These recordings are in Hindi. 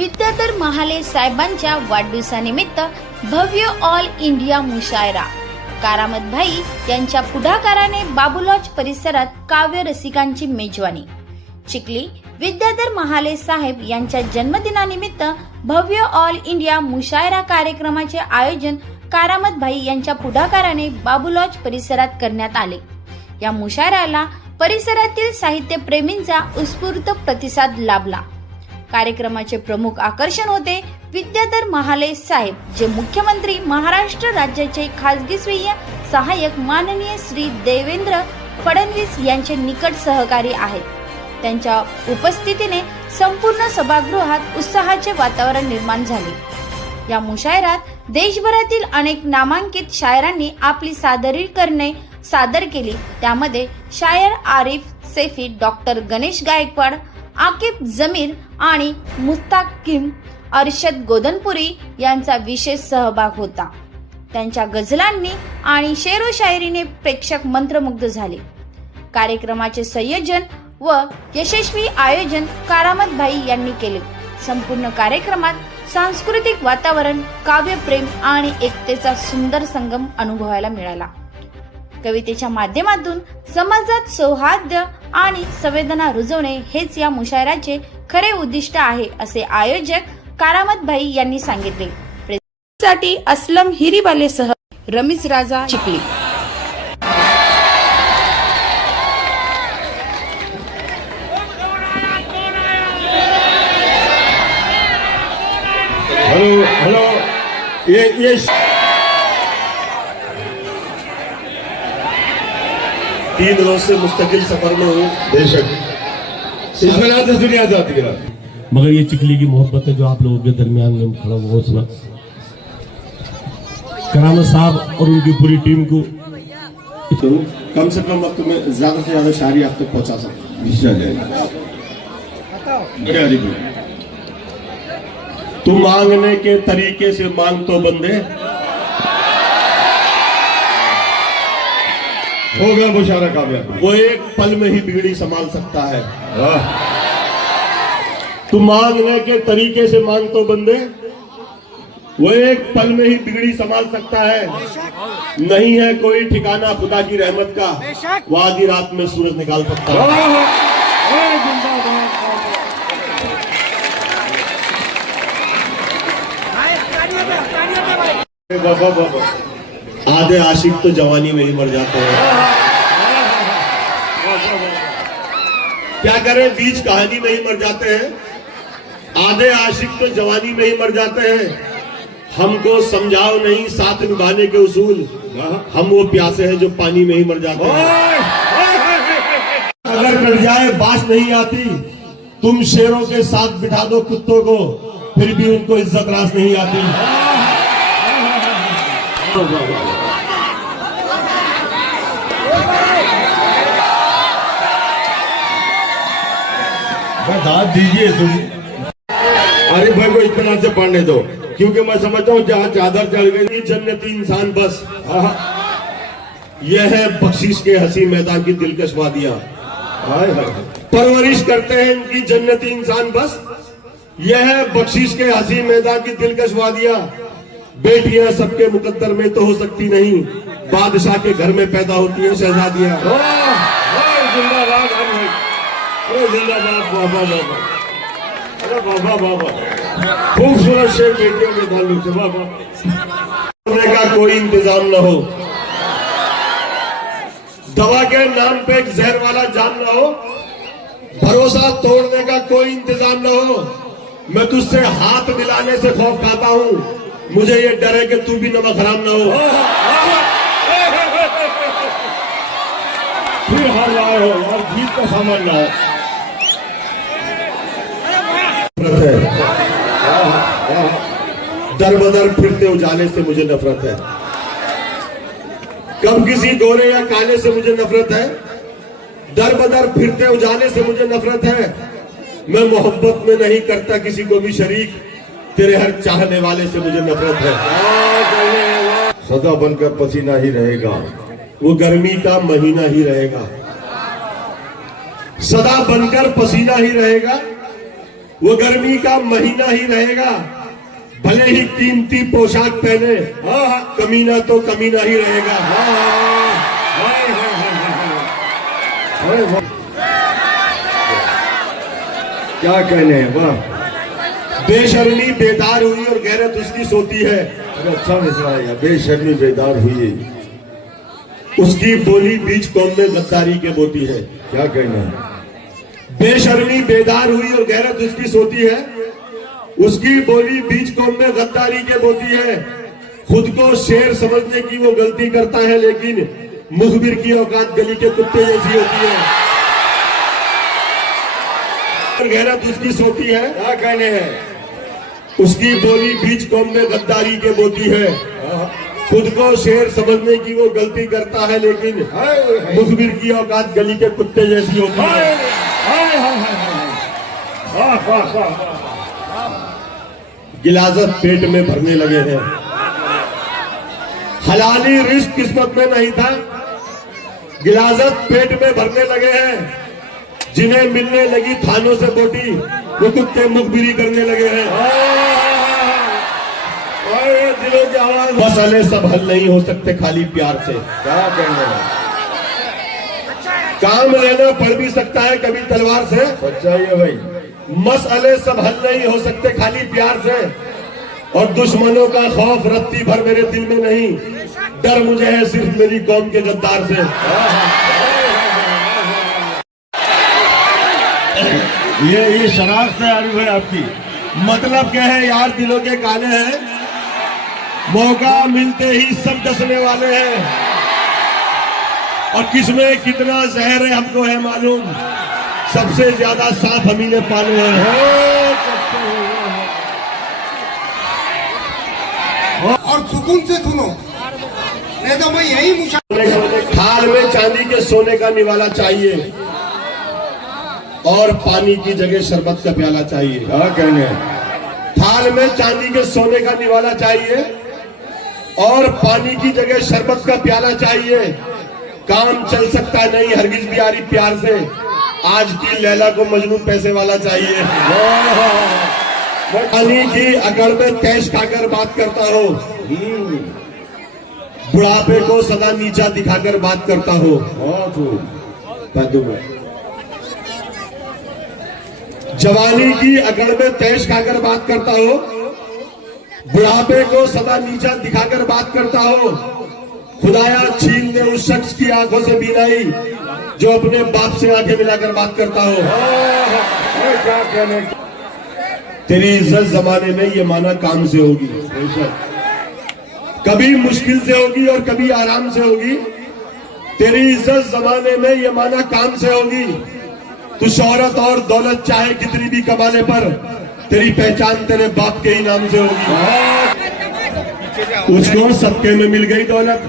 विद्याधर महाले साहेबांच्या वाढदिवसानिमित्त भव्य ऑल इंडिया मुशायरा करामत भाई यांच्या पुढाकाराने बाबूलॉज परिसरात काव्य रसिकांची मेजवानी। चिखली विद्याधर महाले साहेब यांच्या जन्मदिनानिमित्त भव्य ऑल इंडिया मुशायरा कार्यक्रमाचे आयोजन करामत भाई यांच्या पुढाकाराने बाबूलॉज परिसरात करण्यात आले। या मुशायराला परिसरातील साहित्य प्रेमींचा उत्स्फूर्त प्रतिसाद लाभला। कार्यक्रमाचे प्रमुख आकर्षण होते विद्याधर महाले साहेब, जे मुख्यमंत्री महाराष्ट्र राज्याचे खासगी स्वीय सहाय्यक माननीय श्री देवेंद्र फडणवीस यांचे निकट सहकारी आहेत। त्यांच्या उपस्थितीने संपूर्ण सभागृहात उत्साहाचे वातावरण निर्माण झाले। या मुशायरात देशभरातील अनेक नामांकित शायरांनी आपली सादरीकरणे सादर केली। त्यामध्ये शायर आरिफ सैफी, डॉक्टर गणेश गायकवाड, आकिब जमीर आणि मुस्ताकिम अरशद गोदनपुरी यांचा विशेष सहभाग होता। त्यांच्या गझलांनी आणि शेरो शायरीने प्रेक्षक मंत्रमुग्ध झाले। कार्यक्रमाचे संयोजन व यशस्वी आयोजन करामत भाई यांनी केले। संपूर्ण कार्यक्रमात सांस्कृतिक वातावरण, काव्यप्रेम आणि एकतेचा सुंदर संगम अनुभवायला मिळाला। कवितेच्या माध्यमातून समाजात सौहार्द्य आणि संवेदना रुजवणे हेच या मुशायराचे खरे उद्दिष्ट आहे, असे आयोजक करामत भाई यांनी सांगितले। साठी असलम हिरीवालेसह रमीज राजा, चिखली। हेलो हेलो, ये 3 रोज से मुस्तकिल सफर में हूँ। बेशक इसमें ना दुनिया जाती है, मगर ये चिखली की मोहब्बत है जो आप लोगों के दरमियान में खड़ा हुआ सुना। करामत साहब और उनकी पूरी टीम को तो कम से कम वक्त में ज्यादा से ज्यादा शायरी आप तक पहुंचा सकते। तू मांगने के तरीके से मांग तो बंदे, हो गया मुशायरा कामयाब। वो एक पल में ही बिगड़ी संभाल सकता है। तू मांगने के तरीके से मांग तो बंदे, वो एक पल में ही बिगड़ी संभाल सकता है। नहीं है कोई ठिकाना खुदा की रहमत का, वो आधी रात में सूरज निकाल सकता है। आधे आशिक तो जवानी में ही मर जाते हैं। क्या करें, बीच कहानी में ही मर जाते हैं। आधे आशिक तो जवानी में ही मर जाते हैं। हमको समझाओ नहीं साथ निभाने के उसूल, हम वो प्यासे हैं जो पानी में ही मर जाते हैं। अगर कट जाए बात नहीं आती, तुम शेरों के साथ बिठा दो कुत्तों को, फिर भी उनको इज्जत रास नहीं आती। दाद दीजिए तुम। अरे भाई को इत्मीनान से पढ़ने दो, क्योंकि मैं समझता हूँ जहाँ चादर चढ़ गई जन्नती इंसान बस। यह है बख्शिश के हसी मैदान की दिलकश वादियां, परवरिश करते हैं इनकी जन्नती इंसान बस। यह है बख्शिश के हसी मैदान की दिलकश वादियां। बेटियां सबके मुकद्दर में तो हो सकती नहीं, बादशाह के घर में पैदा होती है शहजादियां। खूबसूरत शेर बेटियों के ताल्लुक से बाबा का कोई इंतजाम न हो, दवा के नाम पे एक जहर वाला जाम न हो, भरोसा तोड़ने का कोई इंतजाम न हो। मैं तुझसे हाथ मिलाने से खौफ खाता हूँ, मुझे ये डर है कि तू भी नमक हराम ना हो। फिर हार रहा हो और जीत का सामान ना हो। दर बदर फिरते उजाले से मुझे नफरत है, कब किसी गोरे या काले से मुझे नफरत है। दर बदर फिरते उजाले से मुझे नफरत है। मैं मोहब्बत में नहीं करता किसी को भी शरीक, तेरे हर चाहने वाले से मुझे नफरत है। सदा बनकर पसीना ही रहेगा, वो गर्मी का महीना ही रहेगा। सदा बनकर पसीना ही रहेगा, वो गर्मी का महीना ही रहेगा, भले ही कीमती पोशाक पहने, कमीना तो कमीना ही रहेगा। क्या कहने हैं, वाह। बेशर्मी बेदार हुई और गैरत उसकी सोती है। अरे अच्छा मिसरा है, बेशर्मी बेदार हुई, उसकी बोली बीच कौम में गद्दारी के बोती है। क्या कहना है। बेशर्मी बेदार हुई और गैरत उसकी सोती है, उसकी बोली बीच कौम में गद्दारी के बोती है। खुद को शेर समझने की वो गलती करता है, लेकिन मुखबिर की औकात गली के कुत्ते जैसी होती है। और गैरत उसकी सोती है, क्या कहने हैं। उसकी बोली बीच कौम में गद्दारी के बोती है। खुद को शेर समझने की वो गलती करता है, लेकिन मुखबिर की औकात गली के कुत्ते जैसी होती है। गिलाजत पेट में भरने लगे हैं, हलाली रिस्क किस्मत में नहीं था, गिलाजत पेट में भरने लगे हैं। जिन्हें मिलने लगी थानों से बोटी, वो कुत्ते मुखबिरी करने लगे हैं। दिलों की आवाज। मसले सब हल नहीं हो सकते खाली प्यार से। क्या कहने हैं। काम लेना पड़ भी सकता है कभी तलवार से। सच्चाई है भाई। मसले सब हल नहीं हो सकते खाली प्यार से, और दुश्मनों का खौफ रत्ती भर मेरे दिल में नहीं, डर मुझे है सिर्फ मेरी कौम के गद्दार से। ये शनाख्त है आरिफ भाई आपकी। मतलब क्या है यार, दिलों के काले हैं, मौका मिलते ही सब डसने वाले हैं, और किसमें कितना जहर है हमको है मालूम। सबसे ज्यादा सांप हम ही ने पाले हैं। और सुकून से सुनो, नहीं तो मैं यही थाल में चांदी के सोने का निवाला चाहिए, और पानी की जगह शरबत का प्याला चाहिए। क्या कहने हैं। थाल में चांदी के सोने का निवाला चाहिए, और पानी की जगह शरबत का प्याला चाहिए। काम चल सकता नहीं हरगिज भी यारी प्यार से, आज की लैला को मजनू पैसे वाला चाहिए। पानी की अकड़ में कैश खाकर बात करता हो, बुढ़ापे को सदा नीचा दिखाकर बात करता हो। जवानी की अकड़ में तैश खाकर बात करता हो, बुढ़ापे को सदा नीचा दिखाकर बात करता हो। खुदाया छीन दे उस शख्स की आंखों से बीनाई, जो अपने बाप से आंखें मिलाकर बात करता हो। क्या कहने। तेरी इज्जत जमाने में ये माना काम से होगी, कभी मुश्किल से होगी और कभी आराम से होगी। तेरी इज्जत जमाने में ये माना काम से होगी। तू शोहरत और दौलत चाहे कितनी भी कमा ले, पर तेरी पहचान तेरे बाप के ही नाम से होगी। उसको सबके में मिल गई दौलत।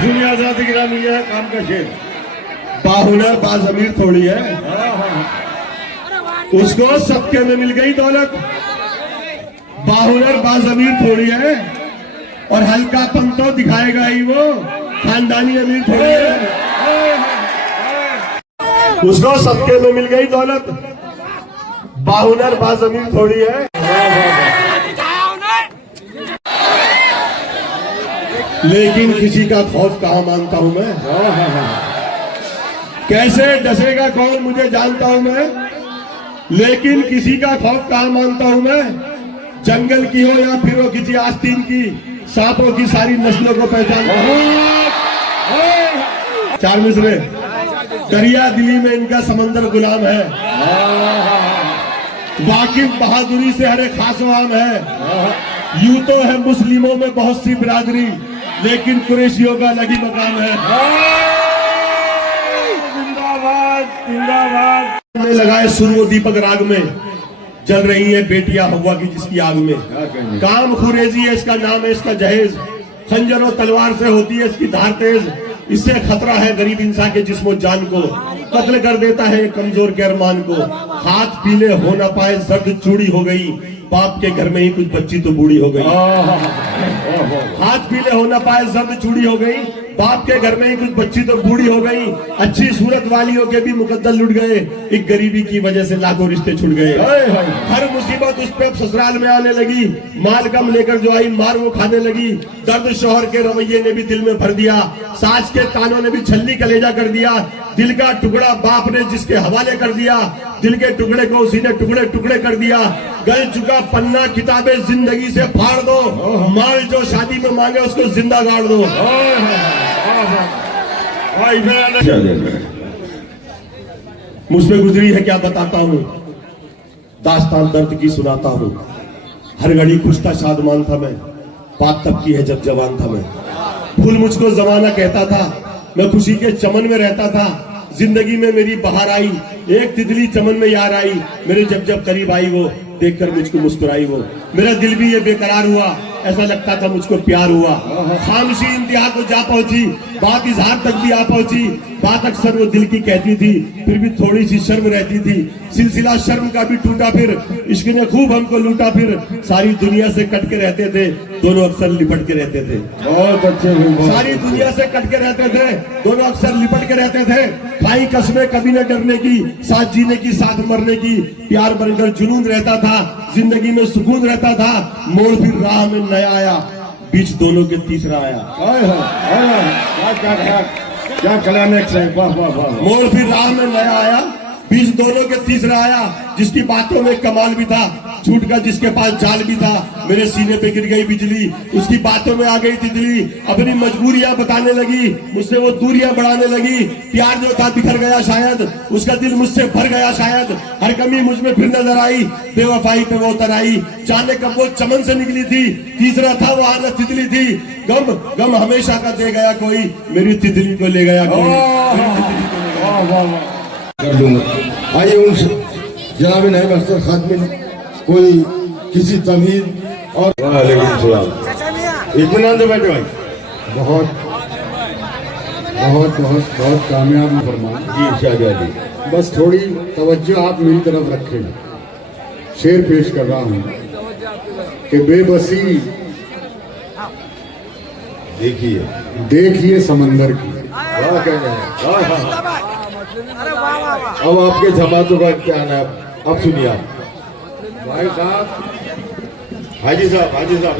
सुनिए आजादी गिरा मिल गया काम का शेर। बाहुनर बाजमीर थोड़ी है, उसको सबके में मिल गई दौलत। बाहुनर बाजमीर थोड़ी है, और हल्कापन तो दिखाएगा ही वो, खानदानी अमीर थोड़ी है। उसको सबके में मिल गई दौलत, बाहुनर बाजमीर थोड़ी है। लेकिन किसी का खौफ कहाँ मानता हूं मैं, कैसे डसेगा कौन मुझे जानता हूं मैं, लेकिन किसी का खौफ कहाँ मानता हूं मैं। जंगल की हो या फिर हो किसी आस्तीन की, सांपों की सारी नस्लों को पहचानता हूं। चार मिसरे। दरिया दिली में इनका समंदर गुलाम है, वाकिफ बहादुरी से हरे खासो आम है। यूं तो है मुस्लिमों में बहुत सी बिरादरी, लेकिन कुरैशियों का अलग ही मकाम है। जिंदाबाद जिंदाबाद। में लगाए सुर वो दीपक राग में, जल रही है बेटियां हवा की जिसकी आग में। काम खुरेजी है इसका नाम है, इसका जहेज, खंजर और तलवार से होती है इसकी धार तेज। इससे खतरा है गरीब इंसान के जिस्मो जान को, कत्ल कर देता है कमजोर के अरमान को। हाथ पीले हो ना पाए जर्द चूड़ी हो गई, बाप के घर में ही कुछ बच्ची तो बूढ़ी हो गई। हाथ पीले हो ना पाए जर्द चूड़ी हो गई, बाप के घर में ही कुछ बच्ची तो बूढ़ी हो गई, अच्छी सूरत वालियों के भी मुकद्दर लुट गए, एक गरीबी की वजह से लाखों रिश्ते छूट गए। हर मुसीबत उस पे ससुराल में आने लगी, माल कम लेकर जो आई मार वो खाने लगी, दर्द शौहर के रवैये ने भी दिल में भर दिया, सास के तानों ने भी छल्ली कलेजा कर दिया, दिल का टुकड़ा बाप ने जिसके हवाले कर दिया, दिल के टुकड़े को उसी ने टुकड़े टुकड़े कर दिया। गल चुका पन्ना किताबें जिंदगी से फाड़ दो, माल जो शादी में मांगे उसको जिंदा गाड़ दो। मुझ पे गुजरी है क्या बताता हूँ, दास्तान दर्द की सुनाता हूँ। हर घड़ी खुश था शादमान था मैं, बात तब की है जब जवान था मैं। फूल मुझको जमाना कहता था, मैं खुशी के चमन में रहता था। जिंदगी में मेरी बहार आई, एक तितली चमन में यार आई, मेरे जब जब करीब आई वो, देखकर मुझको मुस्कुराई वो। मेरा दिल भी ये बेकरार हुआ, ऐसा लगता था मुझको प्यार हुआ। खामोशी इंतहा को जा पहुंची, बात इजहार तक भी आ पहुंची। बात अक्सर वो दिल की कहती थी, फिर भी थोड़ी सी शर्म रहती थी। सिलसिला शर्म का भी टूटा, फिर इश्क ने खूब हमको लूटा। फिर सारी दुनिया से कट के रहते थे, दोनों अक्सर लिपट के रहते थे। बहुत अच्छे। सारी दुनिया से कट के रहते थे, दोनों अक्सर लिपट के रहते थे। खाई कसमें कभी न डरने की, साथ जीने की साथ मरने की। प्यार बनकर जुनून रहता था, जिंदगी में सुकून रहता था। मोड़ फिर राह में नया आया, बीच दोनों के तीसरा आया। क्या क्लाइमैक्स है, वाह वाह वाह। मोड़ फिर राह में नया आया, बीच दोनों के तीसरा आया। जिसकी बातों में कमाल भी था, छूट का जिसके पास जाल भी था। मेरे सीने पे गिर गई बिजली, उसकी बातों में आ गई तितली। अपनी मजबूरियां बताने लगी, मुझसे वो दूरियां बढ़ाने लगी। प्यार जो था बिखर गया शायद, उसका दिल मुझसे भर गया शायद। हर कमी मुझ में फिर नजर आई, बेवफाई पे वो उतर आई। जाने कब वो चमन से निकली थी, तीसरा था वो हालत तितली थी। गम गम हमेशा का दे गया कोई, मेरी तितली को ले गया कोई। कर दूंगा। आइए उन जनाब नायब अख्तर खान में कोई किसी तमीज और वालेकुम सलाम। इत्मीनान से बैठे भाई। बहुत बहुत बहुत बहुत कामयाब फरमान जी शाहजहाँ जी। बस थोड़ी तवज्जो आप मेरी तरफ रखें। शेर पेश कर रहा हूँ कि बेबसी देखिए देखिए समंदर की। वाह कहना है। अब आपके जमातों का क्या है, अब सुनिए आप। भाई साहब, हाजी साहब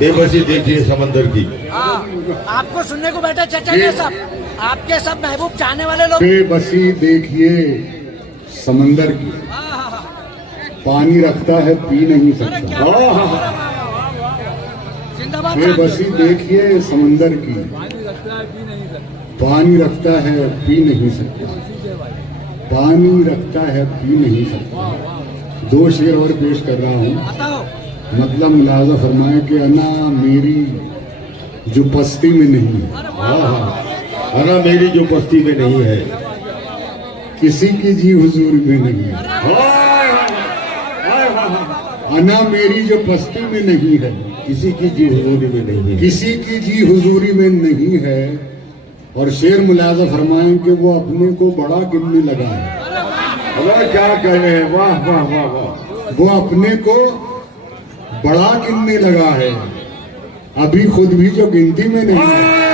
बेबसी देखिए समंदर की। आपको सुनने को बैठा चचा साहब, आपके सब महबूब चाहने वाले लोग। बेबसी देखिए समंदर की, पानी रखता है पी नहीं सकता। जिंदाबाद। बेबसी देखिए समंदर की, पानी रखता है पी नहीं सकता। पानी रखता है पी नहीं सकता। दो शेर और पेश कर रहा हूँ। मतलब मुलाजा फरमाए कि अना मेरी जो पस्ती में नहीं है, अना मेरी जो बस्ती में नहीं है, किसी की जी हुजूरी में नहीं है। अना मेरी जो पस्ती में नहीं है, किसी की जी हुजूरी में नहीं है। किसी की जी हुजूरी में नहीं है। और शेर मुलाजा फरमाएं कि वो अपने को बड़ा गिनने लगा है। अरे क्या कह रहे हैं, वाह वाह वाह वाह। वो अपने को बड़ा गिनने लगा है, अभी खुद भी जो गिनती में नहीं है।